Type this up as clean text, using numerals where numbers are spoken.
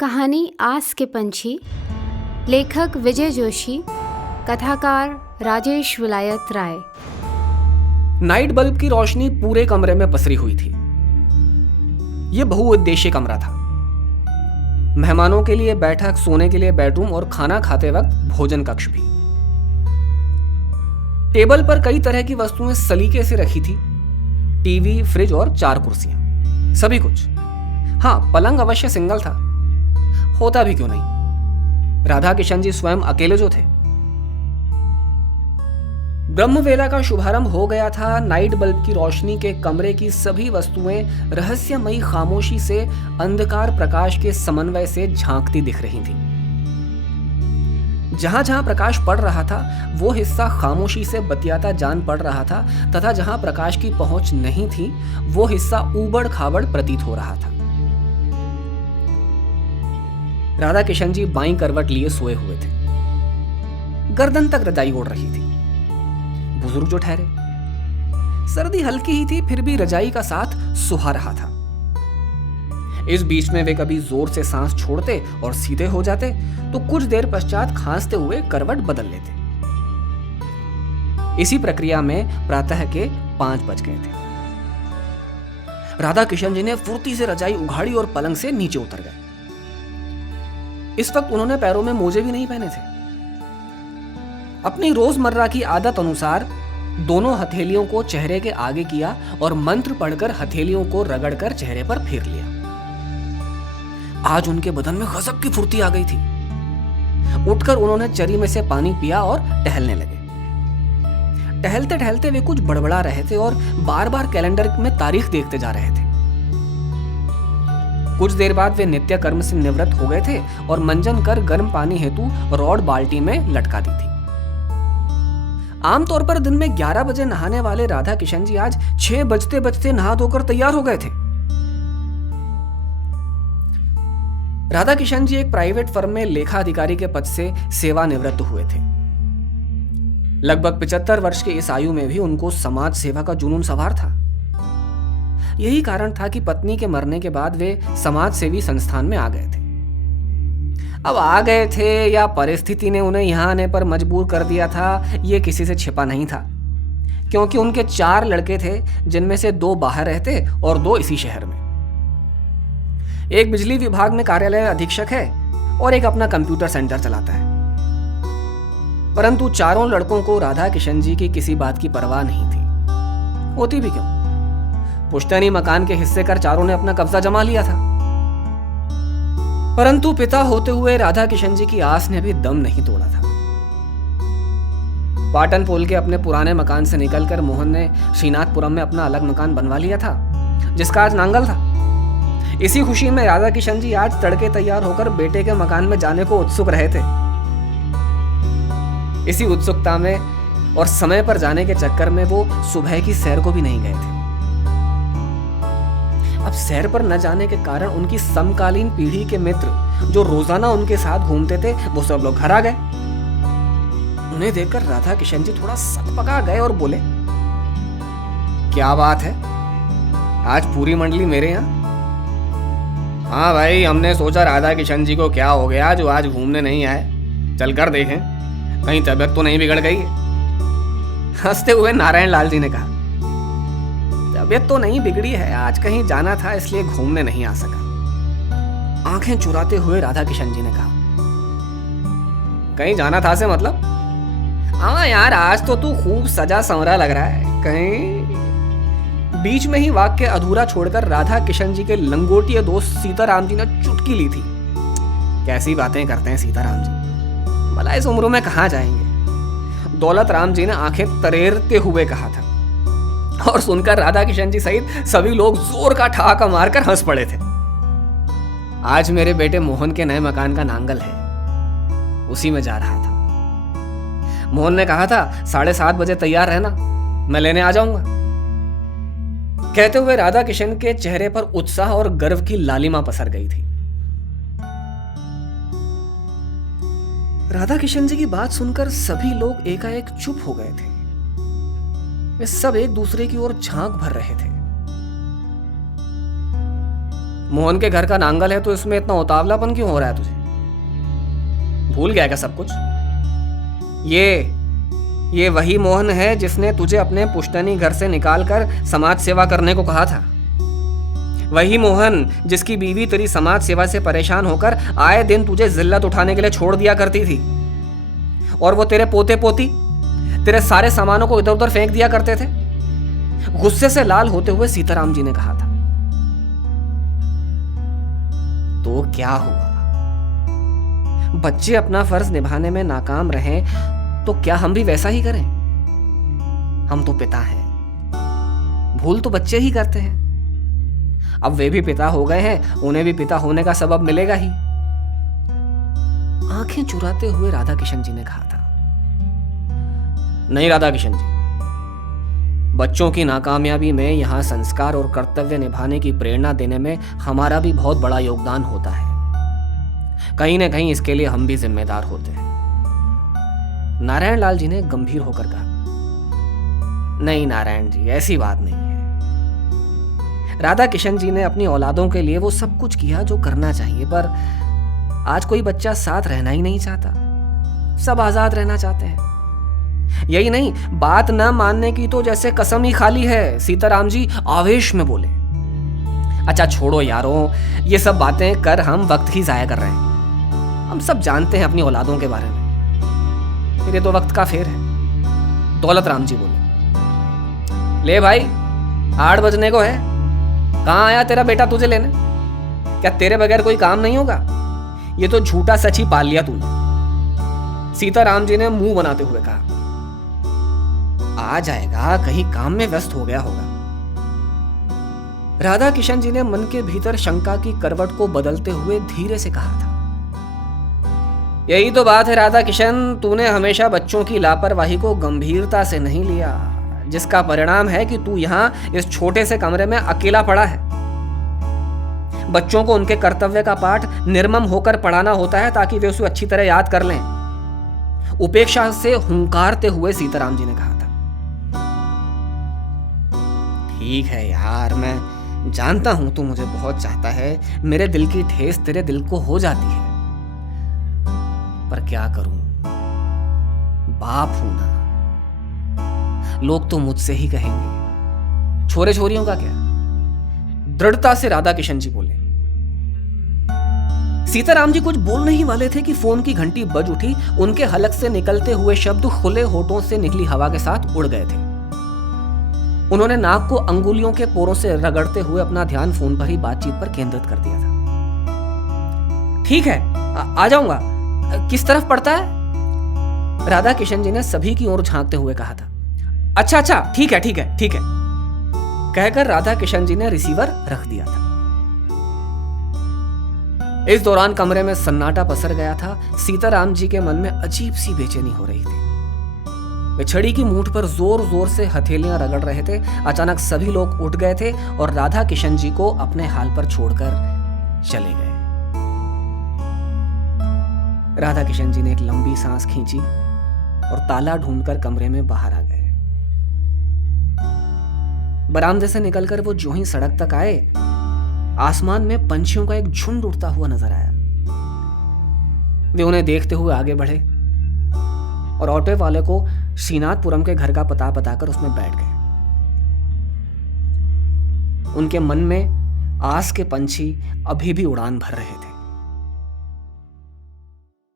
कहानी आस के पंछी। लेखक विजय जोशी। कथाकार राजेश विलायत राय। नाइट बल्ब की रोशनी पूरे कमरे में पसरी हुई थी। यह बहुउद्देशीय कमरा था। मेहमानों के लिए बैठक, सोने के लिए बेडरूम और खाना खाते वक्त भोजन कक्ष भी। टेबल पर कई तरह की वस्तुएं सलीके से रखी थी। टीवी, फ्रिज और 4 कुर्सियां, सभी कुछ। हाँ, पलंग अवश्य सिंगल था। होता भी क्यों नहीं, राधा किशन जी स्वयं अकेले जो थे। ब्रह्मवेला का शुभारंभ हो गया था। नाइट बल्ब की रोशनी के कमरे की सभी वस्तुएं रहस्यमयी खामोशी से अंधकार प्रकाश के समन्वय से झांकती दिख रही थीं। जहां जहां प्रकाश पड़ रहा था वो हिस्सा खामोशी से बतियाता जान पड़ रहा था, तथा जहां प्रकाश की पहुंच नहीं थी वो हिस्सा ऊबड़ खाबड़ प्रतीत हो रहा था। राधा किशन जी बाईं करवट लिए सोए हुए थे। गर्दन तक रजाई ओढ़ रही थी। बुजुर्ग जो ठहरे। सर्दी हल्की ही थी, फिर भी रजाई का साथ सुहा रहा था। इस बीच में वे कभी जोर से सांस छोड़ते और सीधे हो जाते, तो कुछ देर पश्चात खांसते हुए करवट बदल लेते। इसी प्रक्रिया में प्रातः के 5 बज गए थे। राधा किशन जी ने फुर्ती से रजाई उघाड़ी और पलंग से नीचे उतर गए। इस वक्त उन्होंने पैरों में मोजे भी नहीं पहने थे। अपनी रोजमर्रा की आदत अनुसार दोनों हथेलियों को चेहरे के आगे किया और मंत्र पढ़कर हथेलियों को रगड़कर चेहरे पर फेर लिया। आज उनके बदन में गजब की फुर्ती आ गई थी। उठकर उन्होंने चरी में से पानी पिया और टहलने लगे। टहलते टहलते वे कुछ बड़बड़ा रहे थे और बार बार कैलेंडर में तारीख देखते जा रहे थे। कुछ देर बाद वे नित्य कर्म से निवृत्त हो गए थे और मंजन कर गर्म पानी हेतु रॉड बाल्टी में लटका दी थी। आमतौर पर दिन में 11 बजे नहाने वाले राधा किशन जी आज 6 बजते बजते नहा धोकर तैयार हो गए थे। राधा किशन जी एक प्राइवेट फर्म में लेखा अधिकारी के पद से सेवानिवृत्त हुए थे। लगभग 75 वर्ष की इस आयु में भी उनको समाज सेवा का जुनून सवार था। यही कारण था कि पत्नी के मरने के बाद वे समाज सेवी संस्थान में आ गए थे। अब आ गए थे या परिस्थिति ने उन्हें यहां आने पर मजबूर कर दिया था, यह किसी से छिपा नहीं था, क्योंकि उनके 4 लड़के थे, जिनमें से 2 बाहर रहते और 2 इसी शहर में। एक बिजली विभाग में कार्यालय अधीक्षक है और एक अपना कंप्यूटर सेंटर चलाता है। परंतु चारों लड़कों को राधा किशन जी की किसी बात की परवाह नहीं थी। होती भी क्यों, पुश्तैनी मकान के हिस्से कर चारों ने अपना कब्जा जमा लिया था। परंतु पिता होते हुए राधा किशन जी की आस ने भी दम नहीं तोड़ा था। पाटन पोल के अपने पुराने मकान से निकलकर मोहन ने श्रीनाथपुरम में अपना अलग मकान बनवा लिया था, जिसका आज नांगल था। इसी खुशी में राधा किशन जी आज तड़के तैयार होकर बेटे के मकान में जाने को उत्सुक रहे थे। इसी उत्सुकता में और समय पर जाने के चक्कर में वो सुबह की सैर को भी नहीं गए थे। अब सैर पर न जाने के कारण उनकी समकालीन पीढ़ी के मित्र जो रोजाना उनके साथ घूमते थे, वो सब लोग घर आ गए। उन्हें देखकर राधा किशन जी थोड़ा सकपका गए और बोले, क्या बात है, आज पूरी मंडली मेरे यहाँ? हाँ भाई, हमने सोचा राधा किशन जी को क्या हो गया जो आज घूमने नहीं आए, चलकर देखें कहीं तबीयत तो नहीं बिगड़ गई है। हंसते हुए नारायण लाल जी ने कहा, तबीयत तो नहीं बिगड़ी है, आज कहीं जाना था इसलिए घूमने नहीं आ सका। आंखें चुराते हुए राधा किशन जी ने कहा, कहीं जाना था से मतलब? हाँ यार, आज तो तू खूब सजा संवरा लग रहा है, कहीं। बीच में ही वाक्य अधूरा छोड़कर राधा किशन जी के लंगोटिया दोस्त सीताराम जी ने चुटकी ली थी। कैसी बातें करते हैं सीताराम जी, भला इस उम्र में कहाँ जाएंगे? दौलत राम जी ने आंखें तरेरते हुए कहा था, और सुनकर राधा किशन जी सहित सभी लोग जोर का ठहाका मारकर हंस पड़े थे। आज मेरे बेटे मोहन के नए मकान का नांगल है, उसी में जा रहा था। मोहन ने कहा था 7:30 बजे तैयार रहना, मैं लेने आ जाऊंगा। कहते हुए राधा किशन के चेहरे पर उत्साह और गर्व की लालिमा पसर गई थी। राधा किशन जी की बात सुनकर सभी लोग एकाएक चुप हो गए थे। वे सब एक दूसरे की ओर झांक भर रहे थे। मोहन के घर का नांगल है तो इसमें इतना उतावलापन क्यों हो रहा है तुझे? भूल गया क्या सब कुछ? ये वही मोहन है जिसने तुझे अपने पुश्तैनी घर से निकालकर समाज सेवा करने को कहा था। वही मोहन जिसकी बीवी तेरी समाज सेवा से परेशान होकर आए दिन तुझे जिल्लत उठाने के लिए छोड़ दिया करती थी। और वो तेरे पोते पोती तेरे सारे सामानों को इधर उधर फेंक दिया करते थे। गुस्से से लाल होते हुए सीताराम जी ने कहा था। तो क्या हुआ? बच्चे अपना फर्ज निभाने में नाकाम रहें तो क्या हम भी वैसा ही करें? हम तो पिता हैं, भूल तो बच्चे ही करते हैं। अब वे भी पिता हो गए हैं, उन्हें भी पिता होने का सबब मिलेगा ही। आंखें चुराते हुए राधा किशन जी ने कहा था। नहीं राधा किशन जी, बच्चों की नाकामयाबी में यहां संस्कार और कर्तव्य निभाने की प्रेरणा देने में हमारा भी बहुत बड़ा योगदान होता है। कहीं ना कहीं इसके लिए हम भी जिम्मेदार होते हैं। नारायण लाल जी ने गंभीर होकर कहा। नहीं नारायण जी, ऐसी बात नहीं है। राधा किशन जी ने अपनी औलादों के लिए वो सब कुछ किया जो करना चाहिए, पर आज कोई बच्चा साथ रहना ही नहीं चाहता। सब आजाद रहना चाहते हैं। यही नहीं, बात न मानने की तो जैसे कसम ही खाली है। सीताराम जी आवेश में बोले। अच्छा छोड़ो यारों, ये सब बातें कर हम वक्त ही जाया कर रहे हैं। हम सब जानते हैं अपनी औलादों के बारे में। फिर ये तो वक्त का फेर है। दौलत राम जी बोले। ले भाई, 8 बजने को है। कहाँ आया तेरा बेटा तुझे लेने? क्या तेरे बगैर कोई काम नहीं होगा? ये तो झूठा सच ही पाल लिया तूने। सीताराम जी ने मुंह बनाते हुए कहा। आ जाएगा, कहीं काम में व्यस्त हो गया होगा। राधा किशन जी ने मन के भीतर शंका की करवट को बदलते हुए धीरे से कहा था। यही तो बात है राधा किशन, तूने हमेशा बच्चों की लापरवाही को गंभीरता से नहीं लिया, जिसका परिणाम है कि तू यहां इस छोटे से कमरे में अकेला पड़ा है। बच्चों को उनके कर्तव्य का पाठ निर्मम होकर पढ़ाना होता है ताकि वे उसे अच्छी तरह याद कर लें। उपेक्षा से हुंकारते हुए सीताराम जी ने कहा था। ठीक है यार, मैं जानता हूं तू मुझे बहुत चाहता है। मेरे दिल की ठेस तेरे दिल को हो जाती है, पर क्या करूं, बाप हूं ना। लोग तो मुझसे ही कहेंगे। छोरे छोरियों का क्या? दृढ़ता से राधा किशन जी बोले। सीताराम जी कुछ बोल नहीं वाले थे कि फोन की घंटी बज उठी। उनके हलक से निकलते हुए शब्द खुले होठों से निकली हवा के साथ उड़ गए थे। उन्होंने नाक को अंगुलियों के पोरों से रगड़ते हुए अपना ध्यान फोन पर ही बातचीत पर केंद्रित कर दिया था। ठीक है, आ जाऊंगा। किस तरफ पड़ता है? राधा किशन जी ने सभी की ओर झांकते हुए कहा था। अच्छा, ठीक है कहकर राधा किशन जी ने रिसीवर रख दिया था। इस दौरान कमरे में सन्नाटा पसर गया था। सीताराम जी के मन में अजीब सी बेचैनी हो रही थी। वे छड़ी की मूठ पर जोर जोर से हथेलियां रगड़ रहे थे। अचानक सभी लोग उठ गए थे और राधा किशन जी को अपने हाल पर छोड़कर चले गए। राधा किशन जी ने एक लंबी सांस खींची और ताला ढूंढकर कमरे में बाहर आ गए। बरामदे से निकलकर वो जो ही सड़क तक आए, आसमान में पंछियों का एक झुंड उड़ता हुआ नजर आया। वे उन्हें देखते हुए आगे बढ़े और ऑटो वाले को श्रीनाथपुरम के घर का पता बताकर उसमें बैठ गए। उनके मन में आस के पंछी अभी भी उड़ान भर रहे थे।